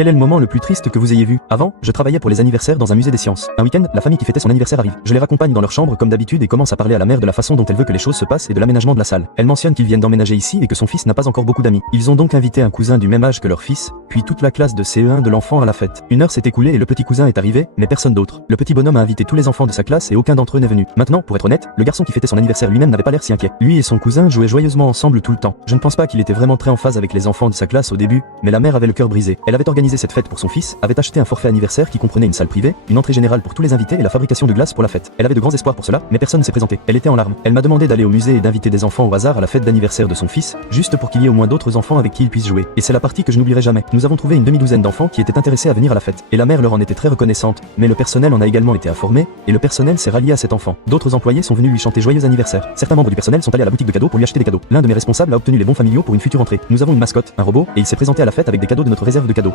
Quel est le moment le plus triste que vous ayez vu? Avant, je travaillais pour les anniversaires dans un musée des sciences. Un week-end, la famille qui fêtait son anniversaire arrive. Je les raccompagne dans leur chambre comme d'habitude et commence à parler à la mère de la façon dont elle veut que les choses se passent et de l'aménagement de la salle. Elle mentionne qu'ils viennent d'emménager ici et que son fils n'a pas encore beaucoup d'amis. Ils ont donc invité un cousin du même âge que leur fils, puis toute la classe de CE1 de l'enfant à la fête. Une heure s'est écoulée et le petit cousin est arrivé, mais personne d'autre. Le petit bonhomme a invité tous les enfants de sa classe et aucun d'entre eux n'est venu. Maintenant, pour être honnête, le garçon qui fêtait son anniversaire lui-même n'avait pas l'air si inquiet. Lui et son cousin jouaient joyeusement ensemble tout le temps. Je ne pense pas qu'il était vraiment très en phase avec les enfants de sa classe au début, mais la mère avait le cœur brisé. Elle avait organisé cette fête pour son fils, avait acheté un forfait anniversaire qui comprenait une salle privée, une entrée générale pour tous les invités et la fabrication de glace pour la fête. Elle avait de grands espoirs pour cela, mais personne ne s'est présenté. Elle était en larmes. Elle m'a demandé d'aller au musée et d'inviter des enfants au hasard à la fête d'anniversaire de son fils, juste pour qu'il y ait au moins d'autres enfants avec qui ils puissent jouer. Et c'est la partie que je n'oublierai jamais. Nous avons trouvé une demi-douzaine d'enfants qui étaient intéressés à venir à la fête, et la mère leur en était très reconnaissante, mais le personnel en a également été informé, et le personnel s'est rallié à cet enfant. D'autres employés sont venus lui chanter joyeux anniversaire. Certains membres du personnel sont allés à la boutique de cadeaux pour lui acheter des cadeaux. L'un de mes responsables a obtenu les bons familiaux pour une future entrée. Nous avons une mascotte, un robot, et il s'est présenté à la fête avec des cadeaux de notre réserve de cadeaux.